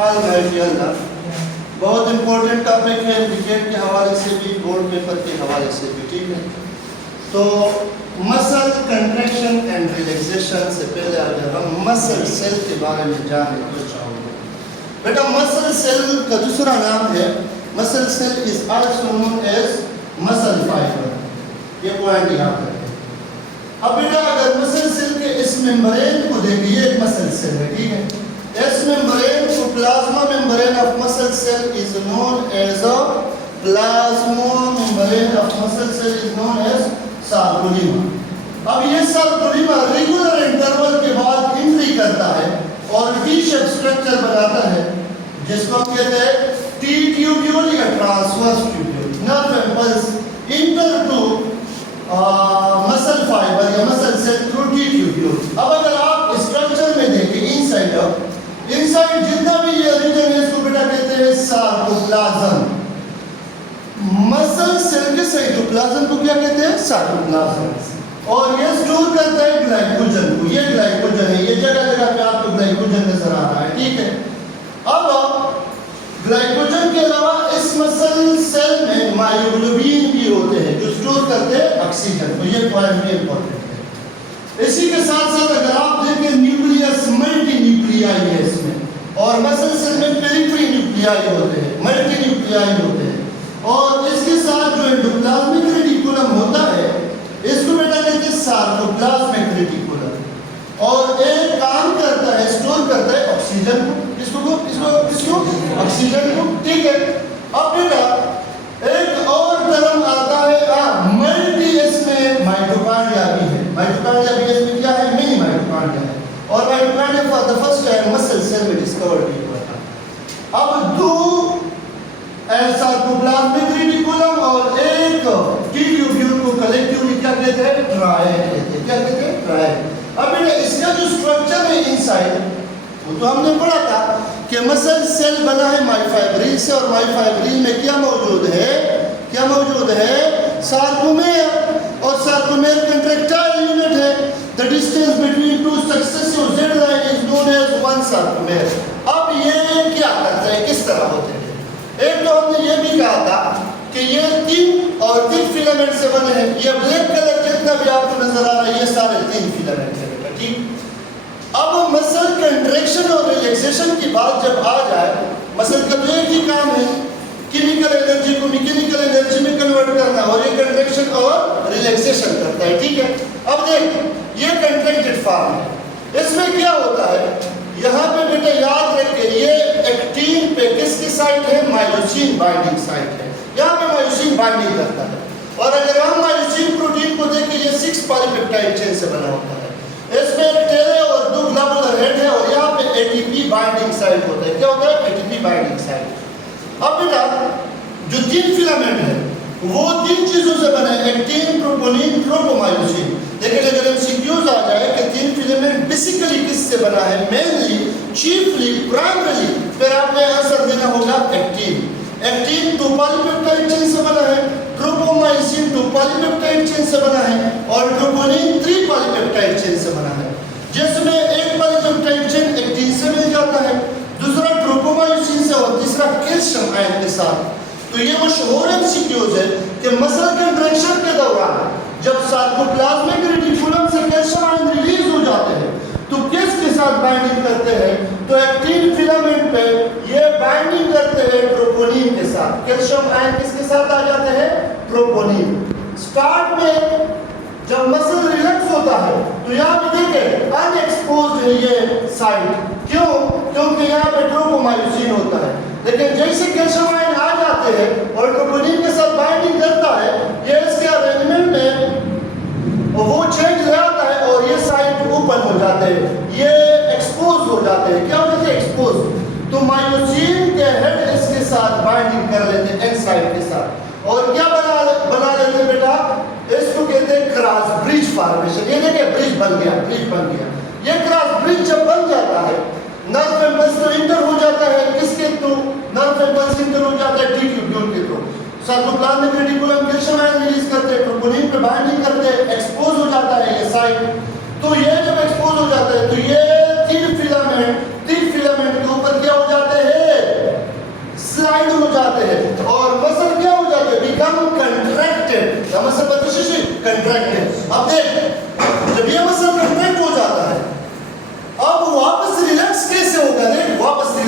Almighty अल्लाह। बहुत important topic है cricket के हवाले से भी, बोर्ड पेपर के हवाले से भी, ठीक है। तो मसल कंट्रैक्शन एंड रिलैक्सेशन से पहले अगर हम मसल सेल के बारे में जाने तो चाहूँगा। बेटा मसल सेल का दूसरा नाम है muscle cell is also known as muscle fibre, ये पॉइंट याद रखें। अब बेटा अगर मसल सेल के इस मेम्ब्रेन को देखिए, ये एक मसल सेल है, ठीक है। इस मेम्ब्रेन को plasma membrane of muscle cell is known as a plasma membrane of muscle cell is known as sarcolemma. अब ये सार्कोलीमा रेगुलर इंटरवल के बाद इंट्री करता है और टी शेप स्ट्रक्चर बनाता है, जिसको हम कहते हैं टी ट्यूब्यूल या transverse tubule. Nerve impulse enter to muscle fibre या muscle cell through T tubule. अब अगर आप स्ट्रक्चर में देखें इनसाइड जितना भी ये रीजन है इसको बेटा कहते हैं सार्कोप्लाज्म। मसल सेल के साइटोप्लाज्म को क्या कहते हैं? साइटोप्लाज्म। और ये स्टोर करता है ग्लाइकोजन को। ये ग्लाइकोजन है, ये जगह जगह पे आपको ग्लाइकोजन नजर आ रहा है, ठीक है। अब ग्लाइकोजन के अलावा इस मसल सेल में मायोग्लोबिन भी होते हैं जो स्टोर करते हैं ऑक्सीजन को। ये पॉइंट भी इंपॉर्टेंट है। इसी के साथ साथ अगर आप देखें न्यूक्लियस मल्टी न्यूक्लियाई है इसमें, और मसल सेल में पेरिफेरी न्यूक्लियाई होते हैं, मल्टी न्यूक्लियाई होते हैं। और इसके साथ जो एंडोप्लाज्मिक रेटिकुलम होता है इसको बेटा कहते हैं सार्कोप्लाज्मिक रेटिकुलम। और एक काम करता है, स्टोर करता है ऑक्सीजन को, इसको ऑक्सीजन को, ठीक है। अब बेटा एक और टर्म आता है मल्टी, इसमें माइटोकॉन्ड्रिया भी है। माइटोकॉन्ड्रिया भी इसमें क्या है? मिनी माइटोकॉन्ड्रिया है। और mitochondria for the first time muscle cell में डिस्कवर भी हुआ था। अब दो सार्कोप्लाज्मिक रेटिकुलम और एक टी ट्यूब्यूल को कलेक्टिवली क्या कहते हैं? ट्रायड कहते हैं। क्या कहते हैं? ट्रायड। अब बेटा इसका जो स्ट्रक्चर है इनसाइड, वो तो हमने पढ़ा था कि मसल सेल बना है मायोफाइब्रिल से, और मायोफाइब्रिल में क्या मौजूद है? क्या मौजूद है? सार्कोमेर। और सार्कोमेर कंट्रैक्टाइल यूनिट है। The distance between two successive Z line is known as one sarcomere. अब ये क्या करते हैं, किस तरह होते हैं? एक तो हमने ये भी कहा था कि ये तीन और थिक फिलामेंट से बने हैं। ये ब्लैक कलर जितना भी आपको नजर आ रहा है ये सारे तीन फिलामेंट है, ठीक। अब मसल कंट्रैक्शन और रिलैक्सेशन की बात जब आ जाए, मसल का तो एक ही काम है केमिकल एनर्जी को मैकेनिकल एनर्जी में कन्वर्ट करना, और ये कंट्रैक्शन और रिलैक्सेशन करता है, ठीक है। अब देख ये कंट्रैक्टेड फॉर्म है, इसमें क्या होता है? यहाँ पे बेटा याद रखें ये एक्टिन पे किसकी साइट है? मायोसिन बाइंडिंग साइट है। यहाँ पे मायोसिन बाइंडिंग करता है। और अगर हम मायोसिन प्रोटीन को देखें ये 6 पॉलीपेप्टाइड चेन से बना होता है। इसमें एक टेरे और 2 ग्लोबुलर हेड है, और यहाँ पे एटीपी बाइंडिंग साइट होता है। क्या होता है? ATP binding site. अब बेटा जो 3 फिलामेंट है वो 3 चीजों से बने, एक्टिन, प्रोपोलिन, ट्रोपोमायोसिन। लेकिन अगर एमसीक्यूज आ जाए कि 3 फिलामेंट बेसिकली किससे बना है, मेनली, चीफली, प्राइमरीली, फिर आपने आंसर देना होगा एक्टिन। एक्टिन 2 पॉलीपेप्टाइड चेन से बना है, ट्रोपोमायोसिन 2 पॉलीपेप्टाइड चेन से बना है, और ट्रोपोलिन 3 पॉलीपेप्टाइड चेन से बना है। जिसमें एक पॉलीपेप्टाइड चेन एक्टिन से मिल जाता है, दूसरा ट्रोपोमायोसिन से, और तीसरा कैल्शियम आयन के साथ। तो ये मशहूर एमसीक्यूज है कि मसल कंट्रैक्शन के दौरान जब सार्कोप्लाज्मिक रेटिकुलम से कैल्शियम आयन रिलीज हो जाते हैं तो किसके साथ बाइंडिंग करते हैं? तो एक्टिन फिलामेंट पे ये बाइंडिंग करते हैं ट्रोपोनिन के साथ। कैल्शियम आयन किसके साथ आ जाते हैं? ट्रोपोनिन। स्टार्ट में जब मसल रिलैक्स होता है तो यहाँ पे देखें अनएक्सपोज्ड है ये साइट। क्यों? क्योंकि यहाँ पे ट्रोपोमायोसिन होता है। लेकिन जैसे कैल्शियम आयन आ जाते हैं और ट्रोपोनिन के साथ बाइंडिंग करता है, ये इसके अरेंजमेंट में वो चेंज ले आता है और ये साइट ओपन हो जाते हैं, ये एक्सपोज हो जाते हैं। क्या हो जाते हैं? एक्सपोज। तो मायोसिन के हेड इसके साथ बाइंडिंग कर लेते हैं एन साइड के साथ, और क्या बना लेते हैं बेटा? इसको कहते हैं क्रॉस ब्रिज फॉर्मेशन। ये देखिए ब्रिज बन गया। ये क्रॉस ब्रिज जब बन जाता है, नर्व इम्पल्स तो इंटर हो जाता है किसके थ्रू? नर्व इम्पल्स इंटर हो जाता है टी ट्यूब्यूल के through. Sarcoplasmic reticulum calcium ion release करते हैं, ट्रोपोनिन पे बाइंडिंग करते हैं, एक्सपोज हो जाता है ये साइट। तो ये जब एक्सपोज हो जाता है तो ये 3 फिलामेंट के ऊपर क्या हो जाते हैं?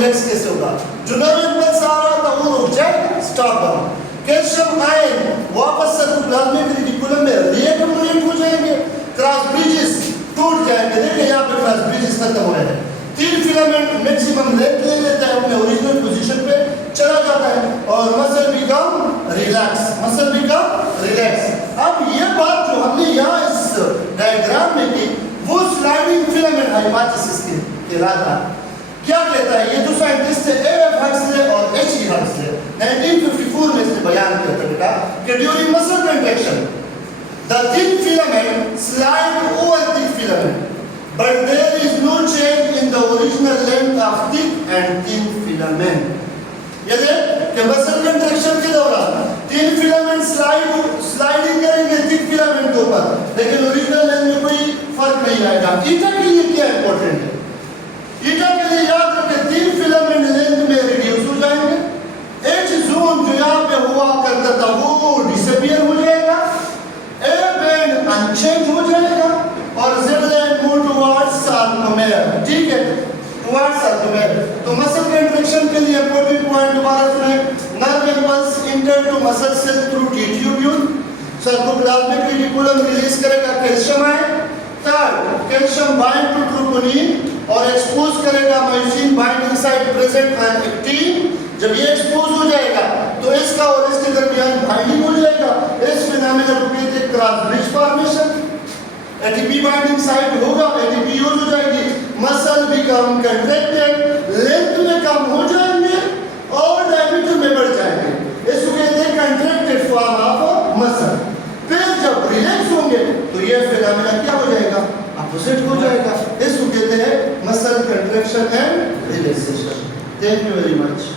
रिलैक्स कैसे होगा? जो नर्व इम्पल्स आ रहा था वो रुक जाएगा, स्टॉप डाउन। कैल्शियम आयन वापस साइटोप्लाज्मिक रेटिकुलम में रीएक्युमुलेट हो जाएंगे, क्रॉस ब्रिजेस टूट जाएंगे। देखिए यहाँ पे क्रॉस ब्रिजेस खत्म हो रहे हैं। 3 फिलामेंट मैक्सिमम लेंथ ले लेता है, अपने ओरिजिनल पोजीशन पे चला जाता है और muscle become relax, muscle become relax. अब ये बात जो हमने यहाँ इस डायग्राम में की वो स्लाइडिंग फिलामेंट हाइपोथेसिस कहलाता है। क्या कहता है? ये जो साइंटिस्ट थे A.F. हक्सले और H.E. हक्सले 1954 में इसने बयान किया था बेटा कि during muscle contraction the thin filament slide over thick filament but there is no change in the original length of thick and thin filament। यदि कि मसल कंट्रैक्शन के दौरान थिन फिलामेंट स्लाइडिंग करेंगे थिक फिलामेंट के ऊपर, लेकिन original length में कोई फर्क नहीं आएगा। ईटा के लिए क्या इंपॉर्टेंट है? ईटा के लिए याद रखें थिन फिलामेंट लेंथ में रिड्यूस हो जाएंगे, एच जोन जो यहाँ पे हुआ करता था वो डिसअपीयर हो जाएगा, ए बैंड अनचेंज हो जाएगा और Z line move towards sarcomere. ठीक है, टुवर्ड्स सार्कोमेर। तो मसल कंट्रैक्शन के लिए इंपॉर्टेंट पॉइंट दोबारा सुने, nerve impulse enter to muscle cell through T tubule, sarcoplasmic reticulum release करेगा calcium ion, third calcium bind to troponin और एक्सपोज करेगा myosin binding site present and actin. जब ये एक्सपोज हो जाएगा तो इसका और इसके दरमियान बाइंडिंग हो जाएगा, इस फिनोमेना को कहते हैं cross bridge formation. ATP binding site होगा, एटीपी यूज हो जाएगी, मसल बिकम कंट्रैक्टेड, लेंथ में कम हो जाएंगे और डायमीटर में बढ़ जाएंगे, इसको कहते हैं कंट्रैक्टेड फॉर्म ऑफ मसल। फिर जब रिलैक्स होंगे तो ये फिनोमेना क्या हो जाएगा? अपोजिट हो जाएगा, इसको कहते हैं muscle contraction and relaxation. Thank you very much.